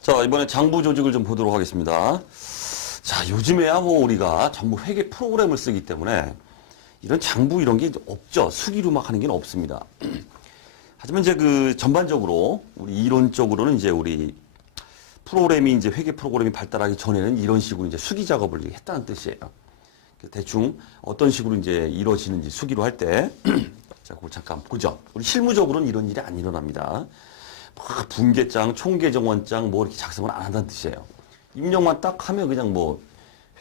자, 이번에 장부 조직을 좀 보도록 하겠습니다. 자, 요즘에야 뭐 우리가 전부 회계 프로그램을 쓰기 때문에 이런 장부 이런 게 없죠. 수기로 막 하는 게 없습니다. 하지만 이제 그 전반적으로 우리 이론적으로는 이제 우리 프로그램이 이제 회계 프로그램이 발달하기 전에는 이런 식으로 이제 수기 작업을 했다는 뜻이에요. 대충 어떤 식으로 이제 이루어지는지 수기로 할 때, 자, 그거 잠깐 보죠. 우리 실무적으로는 이런 일이 안 일어납니다. 막 분계장, 총계정원장 뭐 이렇게 작성을 안 한다는 뜻이에요. 입력만 딱 하면 그냥 뭐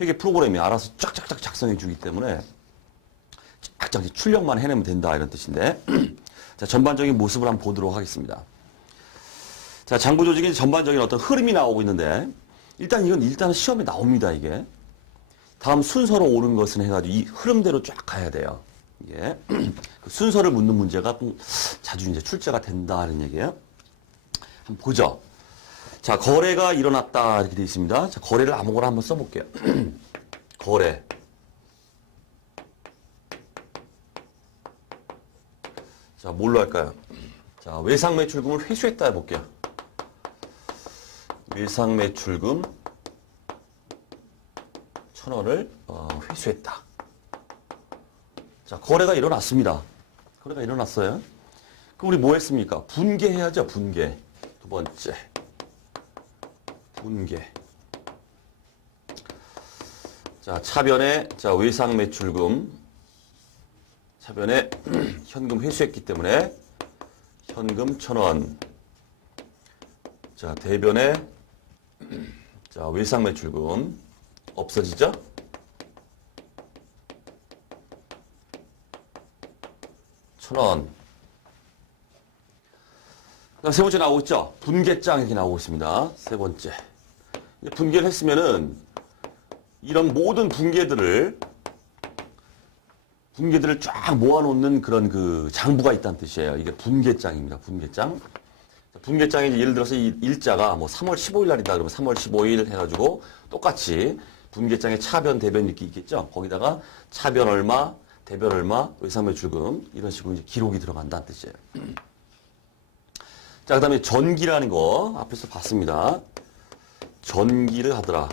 회계 프로그램이 알아서 쫙쫙쫙 작성해 주기 때문에 쫙쫙 출력만 해내면 된다 이런 뜻인데 자, 전반적인 모습을 한번 보도록 하겠습니다. 자, 장부 조직의 전반적인 어떤 흐름이 나오고 있는데 일단은 시험에 나옵니다, 이게. 다음 순서로 오는 것은 해가지고 이 흐름대로 쫙 가야 돼요. 이게 그 순서를 묻는 문제가 자주 이제 출제가 된다 하는 얘기예요. 한번 보죠. 자, 거래가 일어났다 이렇게 되어 있습니다. 자, 거래를 아무거나 한번 써볼게요. 거래. 자, 뭘로 할까요? 자, 외상 매출금을 회수했다 해볼게요. 외상 매출금 1,000원을 회수했다. 자, 거래가 일어났습니다. 거래가 일어났어요. 그럼 우리 뭐 했습니까? 분계해야죠, 분계. 두 번째. 분계. 자, 차변에, 자, 외상 매출금. 차변에 현금 회수했기 때문에 현금 1,000원. 자, 대변에, 자, 외상 매출금. 없어지죠? 천원. 세 번째 나오고 있죠? 분계장 이렇게 나오고 있습니다. 세 번째. 분계를 했으면은 이런 모든 분계들을 쫙 모아놓는 그런 그 장부가 있다는 뜻이에요. 이게 분계장입니다. 분계장. 분계장에 예를 들어서 이 일자가 뭐 3월 15일 날이다 그러면 3월 15일 해가지고 똑같이 분계장에 차변, 대변 이렇게 있겠죠. 거기다가 차변 얼마, 대변 얼마, 외상매출금 이런 식으로 이제 기록이 들어간다는 뜻이에요. 자, 그 다음에 전기라는 거 앞에서 봤습니다. 전기를 하더라.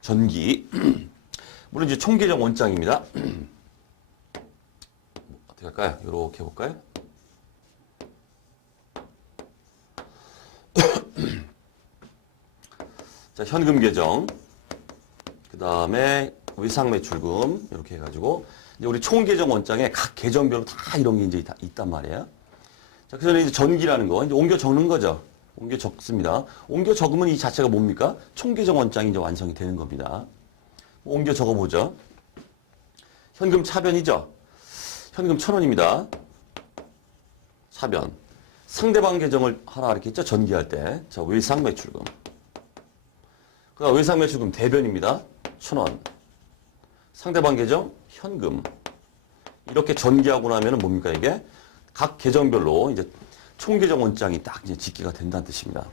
전기. 물론 이제 총계정 원장입니다. 어떻게 할까요? 이렇게 해볼까요? 자, 현금 계정. 그 다음에 외상 매출금. 이렇게 해가지고. 이제 우리 총 계정 원장에 각 계정별로 다 이런 게 이제 있단 말이에요. 자, 그래서 이제 전기라는 거. 이제 옮겨 적는 거죠. 옮겨 적습니다. 옮겨 적으면 이 자체가 뭡니까? 총 계정 원장이 이제 완성이 되는 겁니다. 옮겨 적어보죠. 현금 차변이죠. 현금 1,000원입니다. 차변. 상대방 계정을 하나 이렇게 했죠. 전기할 때. 자, 외상 매출금. 그 다음 외상 매출금 대변입니다. 1,000원. 상대방 계정 현금. 이렇게 전개하고 나면은 뭡니까 이게? 각 계정별로 이제 총 계정 원장이 딱 이제 집계가 된다는 뜻입니다.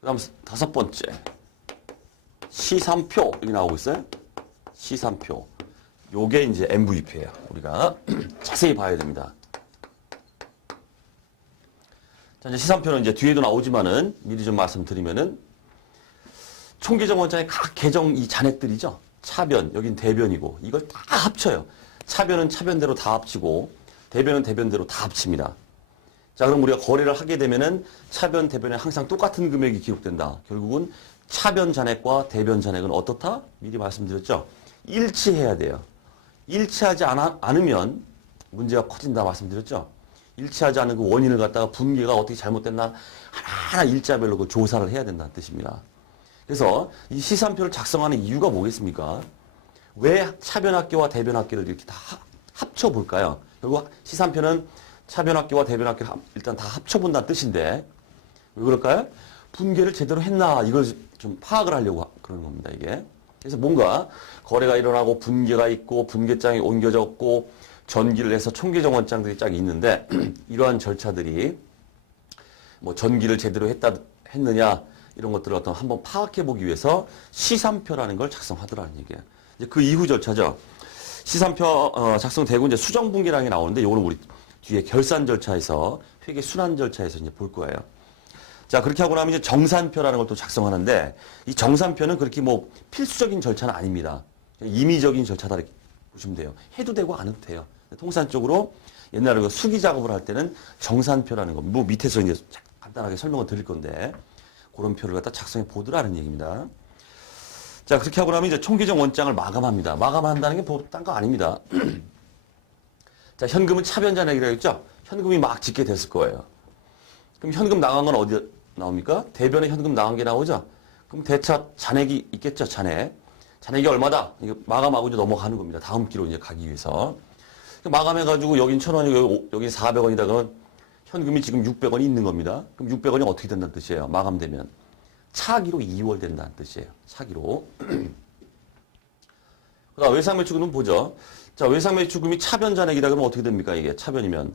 그 다음 다섯 번째. 시산표. 여기 나오고 있어요. 시산표. 요게 이제 MVP예요. 우리가 자세히 봐야 됩니다. 자, 이제 시산표는 이제 뒤에도 나오지만은 미리 좀 말씀드리면은 총계정 원장의 각 계정 이 잔액들이죠. 차변, 여긴 대변이고 이걸 다 합쳐요. 차변은 차변대로 다 합치고 대변은 대변대로 다 합칩니다. 자, 그럼 우리가 거래를 하게 되면은 차변, 대변에 항상 똑같은 금액이 기록된다. 결국은 차변 잔액과 대변 잔액은 어떻다? 미리 말씀드렸죠. 일치해야 돼요. 일치하지 않으면 문제가 커진다 말씀드렸죠. 일치하지 않은 그 원인을 갖다가 분계가 어떻게 잘못됐나 하나하나 일자별로 그 조사를 해야 된다는 뜻입니다. 그래서 이 시산표를 작성하는 이유가 뭐겠습니까? 왜 차변학계와 대변학계를 이렇게 다 합쳐볼까요? 결국 시산표는 차변학계와 대변학계를 일단 다 합쳐본다는 뜻인데 왜 그럴까요? 분계를 제대로 했나 이걸 좀 파악을 하려고 그러는 겁니다, 이게. 그래서 뭔가 거래가 일어나고 분계가 있고 분계장이 옮겨졌고 전기를 해서 총계정 원장들이 쫙 있는데 이러한 절차들이 뭐 전기를 제대로 했느냐 이런 것들을 어떤 한번 파악해 보기 위해서 시산표라는 걸 작성하더라는 얘기예요. 이제 그 이후 절차죠. 시산표 작성되고 이제 수정분계량이 나오는데 이거는 우리 뒤에 결산 절차에서 회계 순환 절차에서 이제 볼 거예요. 자, 그렇게 하고 나면 이제 정산표라는 걸 또 작성하는데 이 정산표는 그렇게 뭐 필수적인 절차는 아닙니다. 임의적인 절차다 이렇게 보시면 돼요. 해도 되고 안 해도 돼요. 통산적으로 옛날에 그 수기 작업을 할 때는 정산표라는 거, 뭐 밑에서 이제 간단하게 설명을 드릴 건데 그런 표를 갖다 작성해 보더라는 얘기입니다. 자, 그렇게 하고 나면 이제 총계정 원장을 마감합니다. 마감한다는 게 뭐 딴 거 아닙니다. 자, 현금은 차변 잔액이라고 했죠? 현금이 막 짓게 됐을 거예요. 그럼 현금 나간 건 어디 나옵니까? 대변에 현금 나간 게 나오죠? 그럼 대차 잔액이 있겠죠, 잔액. 잔액이 얼마다? 이거 마감하고 이제 넘어가는 겁니다. 다음 기로 이제 가기 위해서. 마감해가지고 여긴 1,000원이고 여긴 400원이다 그러면 현금이 지금 600원이 있는 겁니다. 그럼 600원이 어떻게 된다는 뜻이에요? 마감되면. 차기로 이월된다는 뜻이에요. 차기로. 그다음 외상매출금은 보죠. 자, 외상매출금이 차변 잔액이다 그러면 어떻게 됩니까? 이게 차변이면.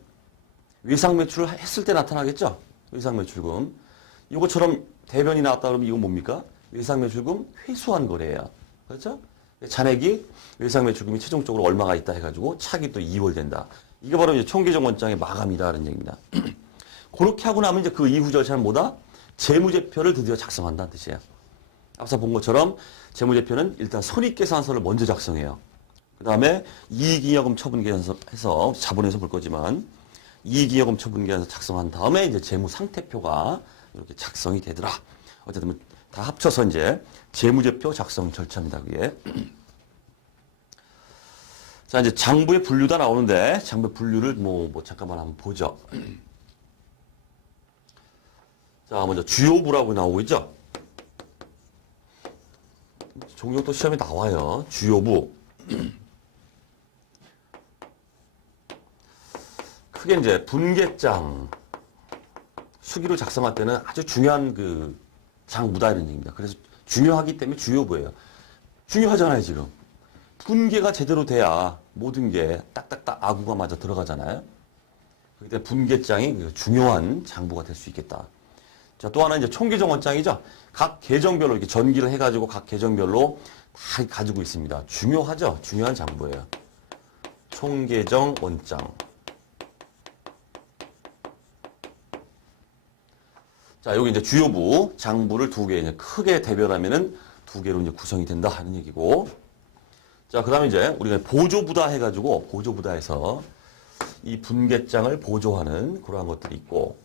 외상매출을 했을 때 나타나겠죠? 외상매출금. 이것처럼 대변이 나왔다 그러면 이건 뭡니까? 외상매출금 회수한 거래예요. 그렇죠? 잔액이 외상매출금이 최종적으로 얼마가 있다 해가지고 차기 또 이월된다. 이게 바로 이제 총계정 원장의 마감이다라는 얘기입니다. 그렇게 하고 나면 이제 그 이후 절차는 뭐다? 재무제표를 드디어 작성한다는 뜻이에요. 앞서 본 것처럼 재무제표는 일단 손익계산서를 먼저 작성해요. 그 다음에 이익잉여금 처분계산서 해서 자본에서 볼 거지만 이익잉여금 처분계산서 작성한 다음에 이제 재무상태표가 이렇게 작성이 되더라. 어쨌든 다 합쳐서 이제 재무제표 작성 절차입니다. 그게. 자, 이제 장부의 분류가 나오는데 장부의 분류를 뭐 잠깐만 한번 보죠. 자, 먼저 주요부라고 나오고 있죠. 종종 또 시험에 나와요. 주요부. 크게 이제 분계장 수기로 작성할 때는 아주 중요한 그 장부다 이런 얘기입니다. 그래서 중요하기 때문에 주요부예요. 중요하잖아요, 지금. 분계가 제대로 돼야 모든 게 딱딱딱 아구가 맞아 들어가잖아요. 그렇기 때문에 분계장이 중요한 장부가 될 수 있겠다. 자, 또 하나 이제 총계정 원장이죠. 각 계정별로 이렇게 전기를 해가지고 각 계정별로 다 가지고 있습니다. 중요하죠. 중요한 장부예요. 총계정 원장. 자, 여기 이제 주요부 장부를 두 개 이제 크게 대별하면은 두 개로 이제 구성이 된다 하는 얘기고. 자, 그 다음에 이제 우리가 보조부다 해가지고 보조부다해서 이 분계장을 보조하는 그러한 것들이 있고.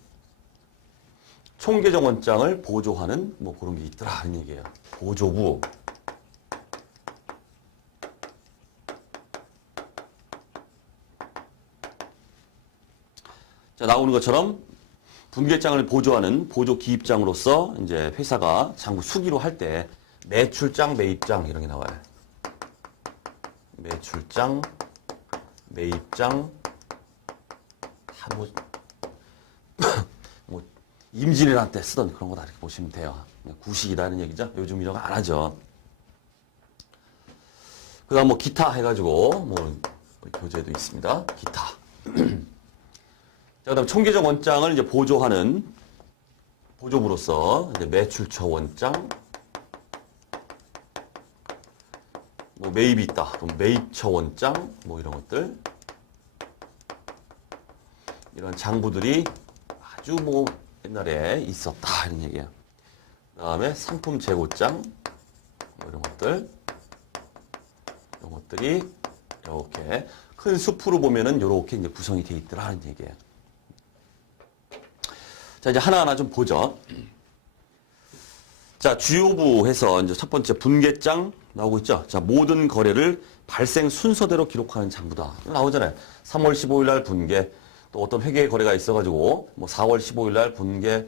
총계정 원장을 보조하는 뭐 그런 게 있더라 하는 얘기예요. 보조부. 자, 나오는 것처럼 분계장을 보조하는 보조 기입장으로서 이제 회사가 장부 수기로 할 때 매출장, 매입장 이런 게 나와요. 매출장, 매입장 다 뭐 임진왜란 때 쓰던 그런 거다 이렇게 보시면 돼요. 구식이라는 얘기죠. 요즘 이런 거 안 하죠. 그 다음 뭐 기타 해가지고 뭐 교재도 있습니다. 기타. 자, 그 다음 총계정 원장을 이제 보조하는 보조부로서 이제 매출처 원장, 뭐 매입이 있다. 그럼 매입처 원장, 뭐 이런 것들. 이런 장부들이 아주 뭐 옛날에 있었다 이런 얘기예요. 그 다음에 상품 재고장 뭐 이런 것들, 이런 것들이 이렇게 큰 숲으로 보면은 이렇게 이제 구성이 되어 있더라는 얘기예요. 자, 이제 하나하나 좀 보죠. 자, 주요부 해서 이제 첫 번째 분계장 나오고 있죠. 자, 모든 거래를 발생 순서대로 기록하는 장부다. 나오잖아요. 3월 15일 날 분계, 또 어떤 회계 거래가 있어가지고 뭐 4월 15일 날 분계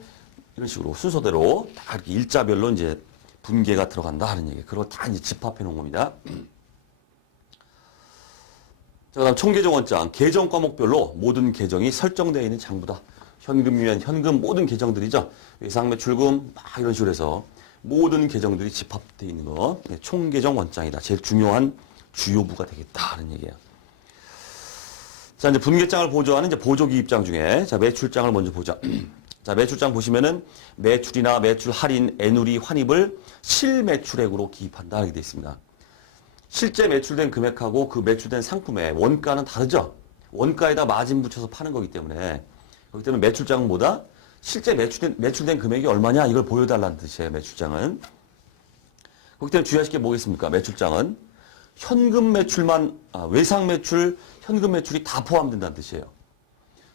이런 식으로 순서대로 다 이렇게 일자별로 이제 분계가 들어간다 하는 얘기. 그걸 다 이제 집합해 놓은 겁니다. 자, 그다음 총계정 원장 계정 과목별로 모든 계정이 설정되어 있는 장부다. 현금이면 현금 모든 계정들이죠. 외상매출금 막 이런 식으로 해서 모든 계정들이 집합되어 있는 거 총계정 원장이다. 제일 중요한 주요부가 되겠다 하는 얘기예요. 자, 이제 분계장을 보조하는 이제 보조기입장 중에 자, 매출장을 먼저 보자. 자, 매출장 보시면은 매출이나 매출 할인, 애누리, 환입을 실매출액으로 기입한다 이렇게 되어 있습니다. 실제 매출된 금액하고 그 매출된 상품의 원가는 다르죠. 원가에다 마진 붙여서 파는 거기 때문에 그렇기 때문에 매출장은 뭐다? 실제 매출된 금액이 얼마냐 이걸 보여달라는 뜻이에요. 매출장은. 그렇기 때문에 주의하실 게 뭐겠습니까? 매출장은 현금 매출만 외상 매출, 현금 매출이 다 포함된다는 뜻이에요.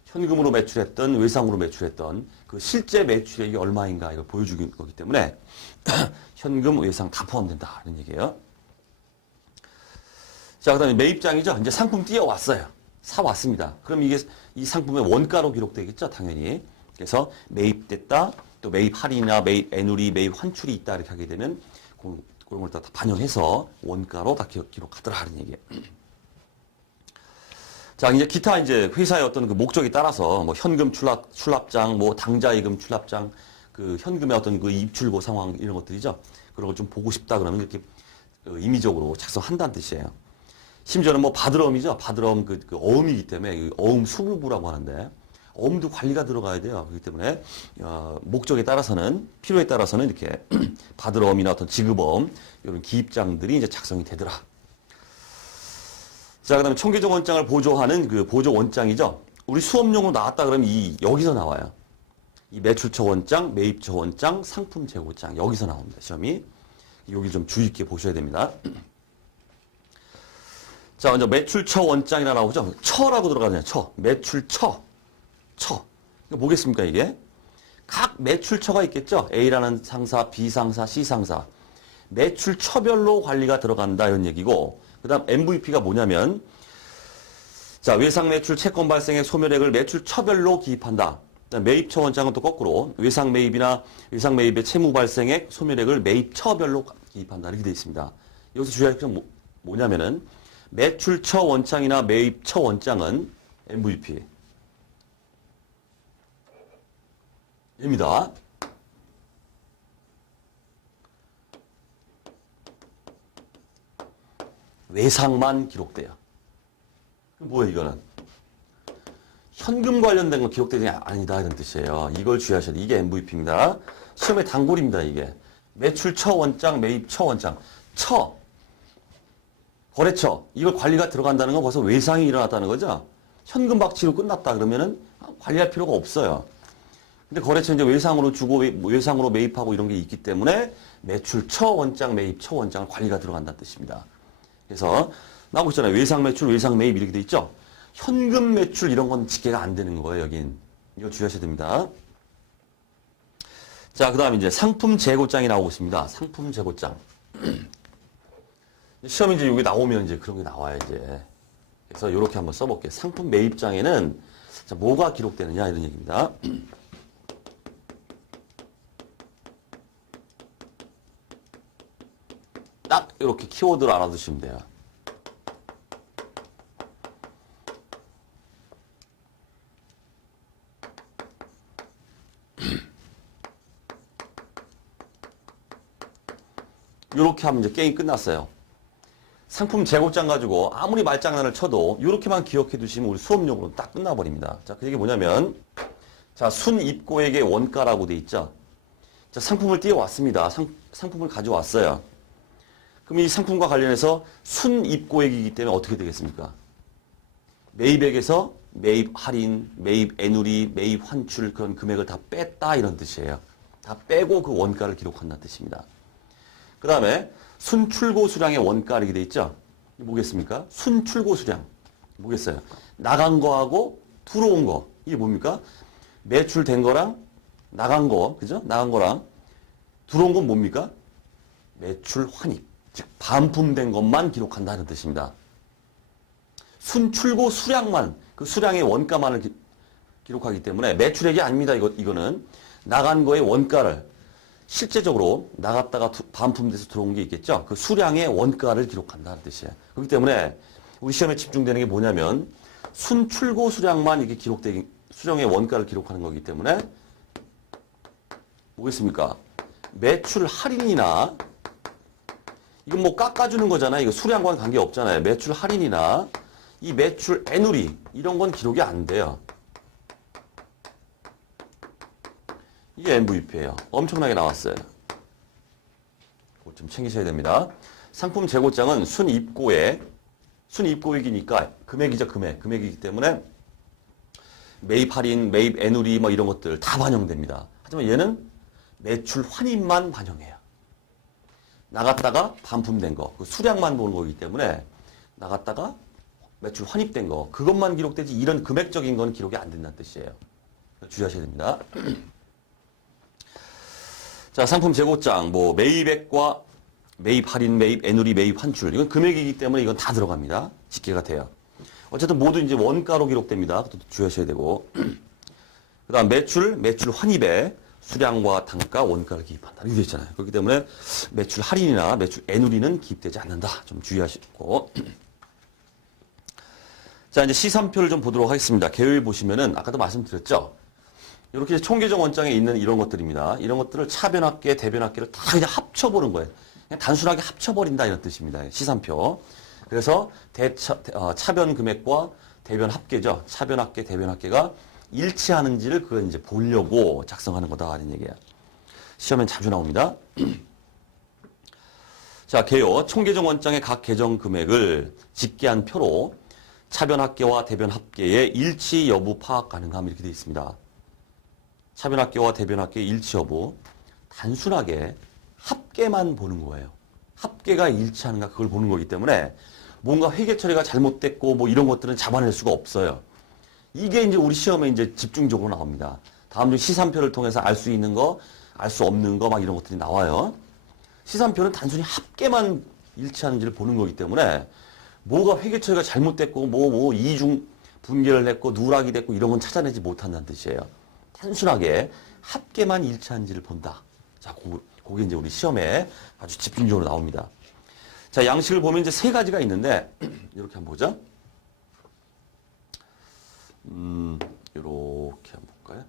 현금으로 매출했던 외상으로 매출했던 그 실제 매출액이 얼마인가 이걸 보여주는 거기 때문에 현금, 외상 다 포함된다 이런 얘기예요. 자, 그다음에 매입장이죠. 이제 상품 띄어왔어요. 사왔습니다. 그럼 이게 이 상품의 원가로 기록되겠죠, 당연히. 그래서 매입됐다, 또 매입 할인이나 매입 애누리, 매입 환출이 있다 이렇게 하게 되면 그런 걸 다 반영해서 원가로 다 기록하더라 하는 얘기예요. 자, 이제 기타 이제 회사의 어떤 그 목적에 따라서 뭐 현금 출납장, 뭐 당좌예금 출납장, 그 현금의 어떤 그 입출고 상황 이런 것들이죠. 그런 걸 좀 보고 싶다 그러면 이렇게 임의적으로 작성한다는 뜻이에요. 심지어는 뭐 바드럼이죠. 바드럼 그 어음이기 때문에 그 어음 수부부라고 하는데 어음도 관리가 들어가야 돼요. 그렇기 때문에 목적에 따라서는 필요에 따라서는 이렇게 바드럼이나 어떤 지급어음 이런 기입장들이 이제 작성이 되더라. 자, 그다음에 총계적 원장을 보조하는 그 보조 원장이죠. 우리 수업용으로 나왔다 그러면 여기서 나와요. 이 매출처 원장, 매입처 원장, 상품 재고장 여기서 나옵니다. 시험이 여기 좀 주의 있게 보셔야 됩니다. 자, 먼저 매출처 원장이라 나오죠. 처라고 들어가잖아요. 처. 매출처. 처. 이거 뭐겠습니까, 이게? 각 매출처가 있겠죠. A라는 상사, B 상사, C 상사. 매출처별로 관리가 들어간다 이런 얘기고 그다음 MVP가 뭐냐면 자, 외상 매출 채권 발생액 소멸액을 매출처별로 기입한다. 매입처 원장은 또 거꾸로 외상 매입이나 외상 매입의 채무 발생액 소멸액을 매입처별로 기입한다. 이렇게 되어 있습니다. 여기서 주의할 점 뭐냐면은 매출처 원장이나 매입처 원장은 MVP 입니다. 외상만 기록돼요. 뭐예요, 이거는? 현금 관련된 거 기록되지 아니다 이런 뜻이에요. 이걸 주의하셔야 돼요. 이게 MVP입니다. 시험의 단골입니다, 이게. 매출처 원장, 매입처 원장. 처. 거래처. 이걸 관리가 들어간다는 건 벌써 외상이 일어났다는 거죠. 현금 박치로 끝났다 그러면은 관리할 필요가 없어요. 근데 거래처 이제 외상으로 주고 외상으로 매입하고 이런 게 있기 때문에 매출처 원장, 매입처 원장 관리가 들어간다는 뜻입니다. 그래서 나오고 있잖아요. 외상 매출, 외상 매입 이렇게 돼 있죠. 현금 매출 이런 건 집계가 안 되는 거예요. 여긴. 이거 주의하셔야 됩니다. 자, 그다음에 이제 상품 재고장이 나오고 있습니다. 상품 재고장. 시험이 이제 여기 나오면 이제 그런 게 나와요, 이제. 그래서 이렇게 한번 써볼게요. 상품 매입장에는 자, 뭐가 기록되느냐 이런 얘기입니다. 딱 이렇게 키워드를 알아두시면 돼요. 이렇게 하면 이제 게임 끝났어요. 상품 재고장 가지고 아무리 말장난을 쳐도 이렇게만 기억해 두시면 우리 수업용으로 딱 끝나버립니다. 자, 그 얘기 뭐냐면 자, 순입고액의 원가라고 돼 있죠. 자, 상품을 띄워왔습니다. 상품을 가져왔어요. 그럼 이 상품과 관련해서 순입고액이기 때문에 어떻게 되겠습니까? 매입액에서 매입 할인, 매입 애누리, 매입 환출 그런 금액을 다 뺐다 이런 뜻이에요. 다 빼고 그 원가를 기록한다는 뜻입니다. 그 다음에 순출고 수량의 원가 이렇게 돼 있죠? 뭐겠습니까? 순출고 수량. 뭐겠어요? 나간 거하고 들어온 거. 이게 뭡니까? 매출된 거랑 나간 거, 그죠? 나간 거랑 들어온 건 뭡니까? 매출 환입. 즉, 반품된 것만 기록한다는 뜻입니다. 순출고 수량만, 그 수량의 원가만을 기록하기 때문에 매출액이 아닙니다. 이거는 나간 거의 원가를 실제적으로 나갔다가 반품돼서 들어온 게 있겠죠. 그 수량의 원가를 기록한다는 뜻이에요. 그렇기 때문에 우리 시험에 집중되는 게 뭐냐면 순출고 수량만 이게 기록되기 수량의 원가를 기록하는 거기 때문에 뭐겠습니까? 매출 할인이나 이건 뭐 깎아주는 거잖아요. 이거 수량과는 관계 없잖아요. 매출 할인이나 이 매출 애누리 이런 건 기록이 안 돼요. 이게 MVP예요. 엄청나게 나왔어요. 그거 좀 챙기셔야 됩니다. 상품 재고장은 순입고액이니까 금액이죠, 금액이기 때문에 매입 할인, 매입 애누리 뭐 이런 것들 다 반영됩니다. 하지만 얘는 매출 환입만 반영해요. 나갔다가 반품된 거, 그 수량만 보는 거기 때문에 나갔다가 매출 환입된 거, 그것만 기록되지 이런 금액적인 건 기록이 안 된다는 뜻이에요. 주의하셔야 됩니다. 자, 상품 재고장, 뭐 매입액과 매입 할인, 매입 애누리, 매입 환출, 이건 금액이기 때문에 이건 다 들어갑니다. 집계가 돼요. 어쨌든 모두 이제 원가로 기록됩니다. 그것도 주의하셔야 되고. 그 다음 매출 환입에 수량과 단가, 원가를 기입한다. 이렇게 되어 있잖아요. 그렇기 때문에 매출 할인이나 매출 애누리는 기입되지 않는다. 좀 주의하시고. 자, 이제 시산표를 좀 보도록 하겠습니다. 계획 보시면은 아까도 말씀드렸죠. 이렇게 총계정 원장에 있는 이런 것들입니다. 이런 것들을 차변합계, 대변합계를 다 그냥 합쳐보는 거예요. 그냥 단순하게 합쳐버린다 이런 뜻입니다. 시산표. 그래서 차변 금액과 대변 합계죠. 차변 합계, 대변 합계가 일치하는지를 그걸 이제 보려고 작성하는 거다 하는 얘기예요. 시험엔 자주 나옵니다. 자, 개요. 총계정 원장의 각 계정 금액을 집계한 표로 차변 합계와 대변 합계의 일치 여부 파악 가능함 이렇게 되어 있습니다. 차변 합계와 대변 합계의 일치 여부. 단순하게 합계만 보는 거예요. 합계가 일치하는가 그걸 보는 거기 때문에 뭔가 회계 처리가 잘못됐고 뭐 이런 것들은 잡아낼 수가 없어요. 이게 이제 우리 시험에 이제 집중적으로 나옵니다. 다음 중 시산표를 통해서 알 수 있는 거, 알 수 없는 거 막 이런 것들이 나와요. 시산표는 단순히 합계만 일치하는지를 보는 거기 때문에 뭐가 회계 처리가 잘못됐고 뭐 이중 분계를 했고 누락이 됐고 이런 건 찾아내지 못한다는 뜻이에요. 단순하게 합계만 일치하는지를 본다. 자, 그게 이제 우리 시험에 아주 집중적으로 나옵니다. 자, 양식을 보면 이제 세 가지가 있는데, 이렇게 한번 보자. 이렇게 한번 볼까요?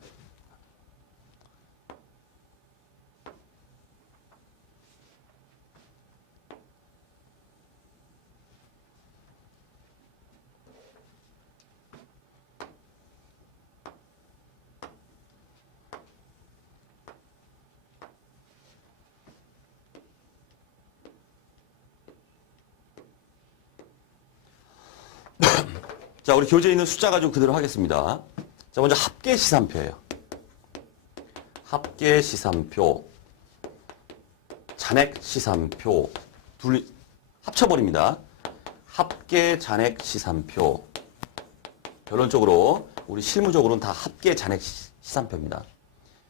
자, 우리 교재에 있는 숫자 가지고 그대로 하겠습니다. 자, 먼저 합계 시산표예요. 합계 시산표, 잔액 시산표, 둘 합쳐버립니다. 합계 잔액 시산표. 결론적으로 우리 실무적으로는 다 합계 잔액 시산표입니다.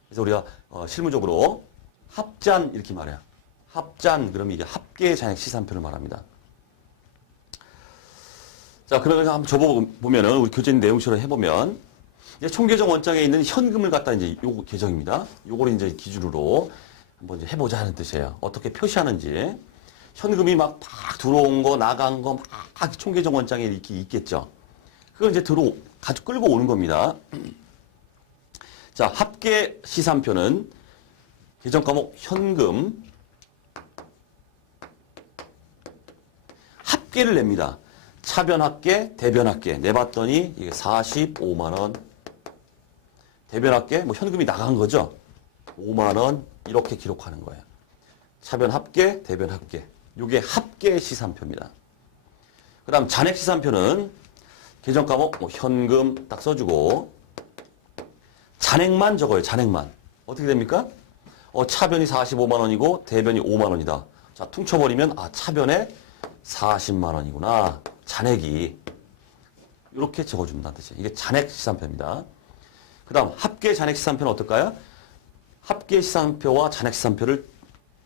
그래서 우리가 실무적으로 합잔 이렇게 말해요. 합잔 그러면 이게 합계 잔액 시산표를 말합니다. 자, 그러면 한번 접어보면은, 우리 교재인 내용처럼 해보면, 이제 총계정 원장에 있는 현금을 갖다 이제 요거 계정입니다. 요거를 이제 기준으로 한번 이제 해보자 하는 뜻이에요. 어떻게 표시하는지. 현금이 막 들어온 거, 나간 거, 막 총계정 원장에 이렇게 있겠죠. 그걸 이제 가지고 끌고 오는 겁니다. 자, 합계 시산표는 계정 과목 현금, 합계를 냅니다. 차변 합계, 대변 합계 내봤더니 이게 45만 원. 대변 합계 뭐 현금이 나간 거죠. 5만 원 이렇게 기록하는 거예요. 차변 합계, 대변 합계. 이게 합계 시산표입니다. 그다음 잔액 시산표는 계정 과목 뭐 현금 딱 써주고 잔액만 적어요. 잔액만. 어떻게 됩니까? 차변이 45만 원이고 대변이 5만 원이다. 자, 퉁쳐버리면 차변에 40만 원이구나. 잔액이 이렇게 적어준다는 뜻이에요. 이게 잔액 시산표입니다. 그 다음 합계 잔액 시산표는 어떨까요? 합계 시산표와 잔액 시산표를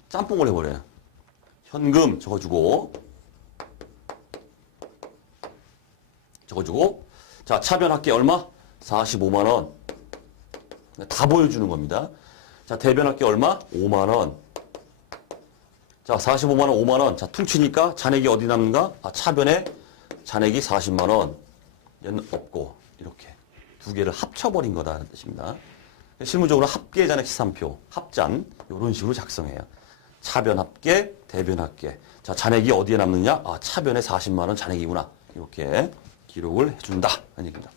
짬뽕을 해버려요. 현금 적어주고 자, 차변 합계 얼마? 45만 원. 다 보여주는 겁니다. 자, 대변 합계 얼마? 5만 원. 자, 45만 원, 5만 원. 자, 퉁치니까 잔액이 어디 남는가? 차변에 잔액이 40만 원. 얘는 없고 이렇게 두 개를 합쳐버린 거다라는 뜻입니다. 실무적으로 합계 잔액 시산표, 합잔 이런 식으로 작성해요. 차변 합계, 대변 합계. 자, 잔액이 어디에 남느냐? 차변에 40만 원 잔액이구나. 이렇게 기록을 해준다 하는 얘기입니다.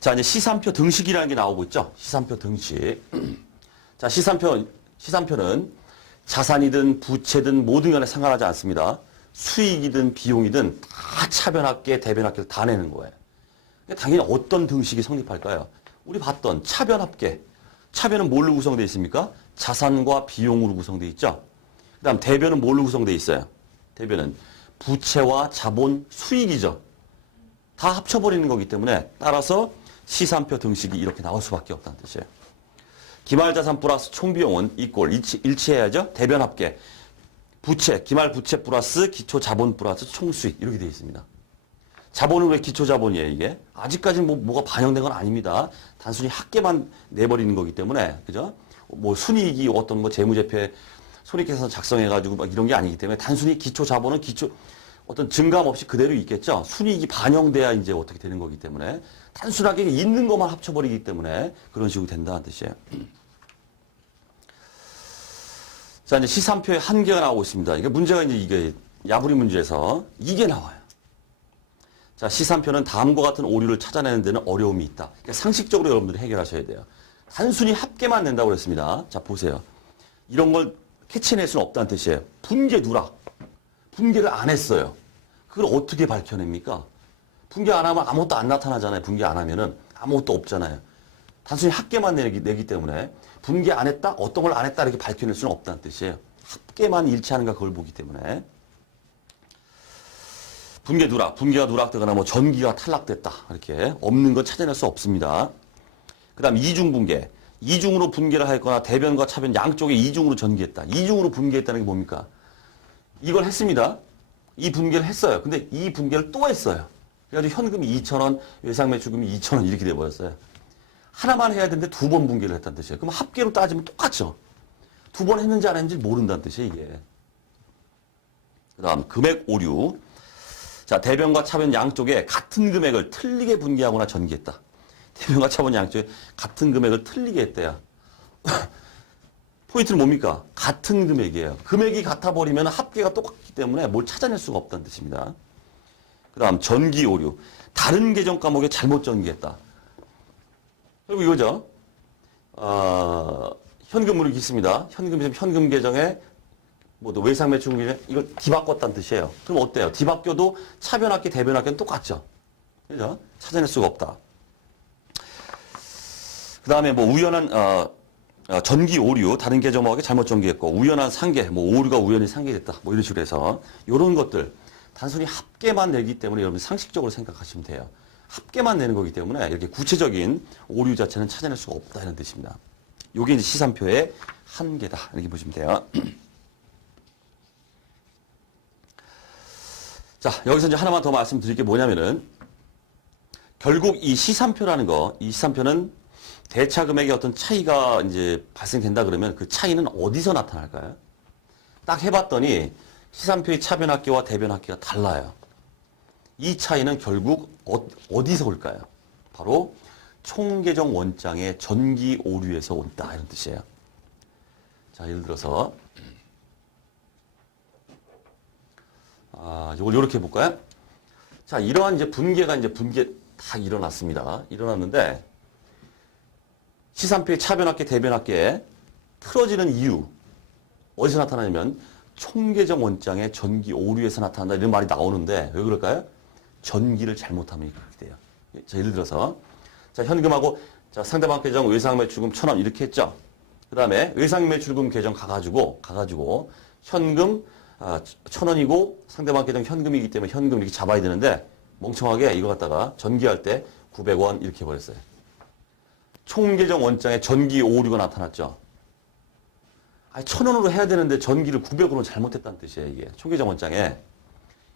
자, 이제 시산표 등식이라는 게 나오고 있죠. 시산표 등식. 자, 시산표는 자산이든 부채든 모든 간에 상관하지 않습니다. 수익이든 비용이든 다 차변 합계, 대변 합계를 다 내는 거예요. 그러니까 당연히 어떤 등식이 성립할까요? 우리 봤던 차변합계. 차변은 뭘로 구성되어 있습니까? 자산과 비용으로 구성되어 있죠. 그 다음 대변은 뭘로 구성되어 있어요? 대변은 부채와 자본, 수익이죠. 다 합쳐버리는 거기 때문에 따라서 시산표 등식이 이렇게 나올 수밖에 없다는 뜻이에요. 기말자산 플러스 총비용은 일치해야죠. 대변합계. 부채, 기말 부채 플러스 기초자본 플러스 총수익 이렇게 되어 있습니다. 자본은 왜 기초자본이에요, 이게? 아직까지는 뭐가 반영된 건 아닙니다. 단순히 합계만 내버리는 거기 때문에, 그죠? 뭐 순이익이 어떤 뭐 재무제표 손익계산 작성해가지고 막 이런 게 아니기 때문에 단순히 기초자본은 어떤 증감 없이 그대로 있겠죠? 순이익이 반영돼야 이제 어떻게 되는 거기 때문에 단순하게 있는 것만 합쳐버리기 때문에 그런 식으로 된다는 뜻이에요. 자, 이제 시산표에 한계가 나오고 있습니다. 이게 문제가 이게 야부리 문제에서 이게 나와요. 자, 시산표는 다음과 같은 오류를 찾아내는 데는 어려움이 있다. 그러니까 상식적으로 여러분들이 해결하셔야 돼요. 단순히 합계만 낸다고 그랬습니다. 자, 보세요. 이런 걸 캐치낼 수는 없다는 뜻이에요. 분계 누락. 분계를 안 했어요. 그걸 어떻게 밝혀냅니까? 분계 안 하면 아무것도 안 나타나잖아요. 분계 안 하면은 아무것도 없잖아요. 단순히 합계만 내기 때문에 분계 안 했다, 어떤 걸 안 했다 이렇게 밝혀낼 수는 없다는 뜻이에요. 합계만 일치하는가 그걸 보기 때문에. 분계가 누락되거나 뭐 전기가 탈락됐다. 이렇게 없는 거 찾아낼 수 없습니다. 그 다음 이중분계. 이중으로 분계를 하였거나 대변과 차변 양쪽에 이중으로 전기했다. 이중으로 분계했다는 게 뭡니까? 이걸 했습니다. 이 분계를 했어요. 근데 이 분계를 또 했어요. 그래가지고 현금이 2,000원, 외상매출금이 2,000원 이렇게 돼버렸어요. 하나만 해야 되는데 두 번 분계를 했다는 뜻이에요. 그럼 합계로 따지면 똑같죠. 두 번 했는지 안 했는지 모른다는 뜻이에요, 이게. 그 다음 금액 오류. 자, 대변과 차변 양쪽에 같은 금액을 틀리게 분계하거나 전기했다. 대변과 차변 양쪽에 같은 금액을 틀리게 했대요. 포인트는 뭡니까? 같은 금액이에요. 금액이 같아버리면 합계가 똑같기 때문에 뭘 찾아낼 수가 없다는 뜻입니다. 그 다음 전기 오류. 다른 계정 과목에 잘못 전기했다. 그리고 이거죠. 현금으로 있습니다. 현금 계정에 또 외상매출금 계정 이걸 뒤바꿨다는 뜻이에요. 그럼 어때요? 뒤바뀌어도 차변합계, 대변합계는 똑같죠. 그죠? 찾아낼 수가 없다. 그 다음에 뭐 우연한 전기 오류, 다른 계정하고 잘못 전기했고 우연한 상계, 뭐 오류가 우연히 상계됐다. 뭐 이런 식으로 해서 이런 것들 단순히 합계만 내기 때문에 여러분 상식적으로 생각하시면 돼요. 합계만 내는 거기 때문에 이렇게 구체적인 오류 자체는 찾아낼 수가 없다 이런 뜻입니다. 이게 이제 시산표의 한계다 이렇게 보시면 돼요. 자, 여기서 이제 하나만 더 말씀드릴 게 뭐냐면은 결국 이 시산표라는 거, 이 시산표는 대차 금액의 어떤 차이가 이제 발생된다 그러면 그 차이는 어디서 나타날까요? 딱 해봤더니 시산표의 차변합계와 대변합계가 달라요. 이 차이는 결국 어디서 올까요? 바로 총계정 원장의 전기 오류에서 온다 이런 뜻이에요. 자, 예를 들어서 이걸 이렇게 해볼까요? 자, 이러한 이제 분계 다 일어났습니다. 일어났는데 시산표의 차변합계, 대변합계에 틀어지는 이유 어디서 나타나냐면 총계정 원장의 전기 오류에서 나타난다 이런 말이 나오는데 왜 그럴까요? 전기를 잘못하면 그렇게 돼요. 자, 예를 들어서 자, 현금하고 자, 상대방 계정 외상매출금 1,000원 이렇게 했죠. 그 다음에 외상매출금 계정 가가지고 현금 1,000원이고 상대방 계정 현금이기 때문에 현금 이렇게 잡아야 되는데 멍청하게 이거 갖다가 전기할 때 900원 이렇게 해버렸어요. 총계정 원장에 전기 오류가 나타났죠. 1,000원으로 해야 되는데 전기를 900원으로 잘못했다는 뜻이에요. 이게 총계정 원장에.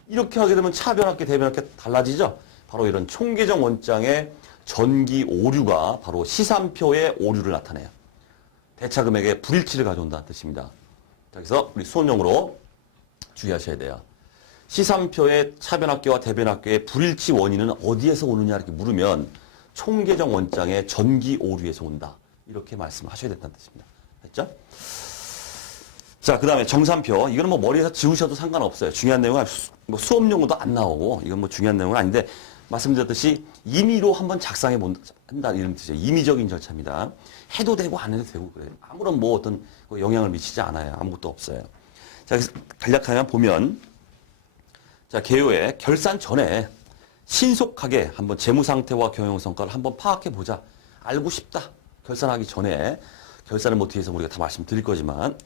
이렇게 하게 되면 차변합계, 대변합계 달라지죠. 바로 이런 총계정 원장의 전기 오류가 바로 시산표의 오류를 나타내요. 대차 금액의 불일치를 가져온다는 뜻입니다. 자, 그래서 우리 수험용으로 주의하셔야 돼요. 시산표의 차변합계와 대변합계의 불일치 원인은 어디에서 오느냐 이렇게 물으면 총계정 원장의 전기 오류에서 온다. 이렇게 말씀하셔야 된다는 뜻입니다. 됐죠? 자, 그 다음에 정산표. 이거는 뭐 머리에서 지우셔도 상관없어요. 중요한 내용은 뭐 수업용으로도 안 나오고 이건 뭐 중요한 내용은 아닌데 말씀드렸듯이 임의로 한번 작성해 본다 이런 뜻이에요. 임의적인 절차입니다. 해도 되고 안 해도 되고 그래요. 아무런 뭐 어떤 영향을 미치지 않아요. 아무것도 없어요. 자, 그래서 간략하게 보면 자, 개요에 결산 전에 신속하게 한번 재무 상태와 경영 성과를 한번 파악해 보자. 알고 싶다. 결산하기 전에 결산을 뭐 뒤에서 우리가 다 말씀드릴 거지만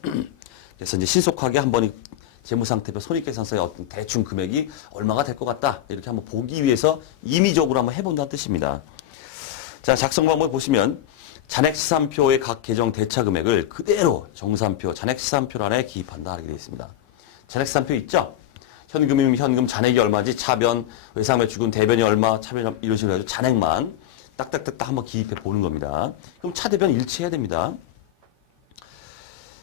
그래서 이제 신속하게 한번 재무 상태표 손익계산서의 어떤 대충 금액이 얼마가 될 것 같다. 이렇게 한번 보기 위해서 임의적으로 한번 해본다는 뜻입니다. 자, 작성 방법을 보시면 잔액시산표의 각 계정 대차 금액을 그대로 정산표, 잔액시산표란에 기입한다 이렇게 되어 있습니다. 잔액시산표 있죠? 현금이면 현금, 잔액이 얼마지, 차변, 외상매출금, 대변이 얼마, 차변 이런 식으로 해가지고 잔액만 딱딱딱딱 한번 기입해 보는 겁니다. 그럼 차대변 일치해야 됩니다.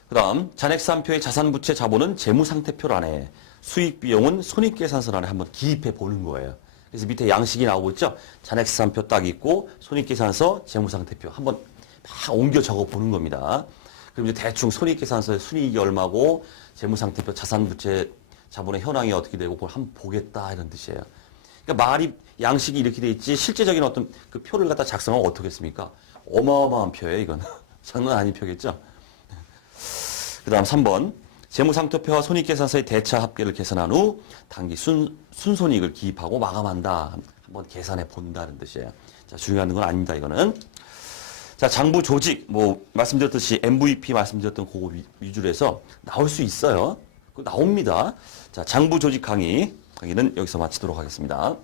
그 다음 잔액시산표의 자산부채 자본은 재무상태표란에, 수익비용은 손익계산서란에 한번 기입해 보는 거예요. 그래서 밑에 양식이 나오고 있죠. 잔액시산표 딱 있고 손익계산서, 재무상태표 한번 막 옮겨 적어 보는 겁니다. 그럼 이제 대충 손익계산서의 순이익이 얼마고 재무상태표 자산부채 자본의 현황이 어떻게 되고 그걸 한번 보겠다 이런 뜻이에요. 그러니까 말이 양식이 이렇게 돼 있지 실제적인 어떤 그 표를 갖다 작성하면 어떻겠습니까? 어마어마한 표예요 이건. 장난 아닌 표겠죠. 그 다음 3번 재무상태표와 손익계산서의 대차 합계를 계산한 후 당기 순손익을 기입하고 마감한다. 한번 계산해 본다는 뜻이에요. 자, 중요한 건 아닙니다 이거는. 자, 장부 조직 뭐 말씀드렸듯이 MVP 말씀드렸던 그거 위주로 해서 나올 수 있어요. 나옵니다. 자, 장부 조직 강의는 여기서 마치도록 하겠습니다.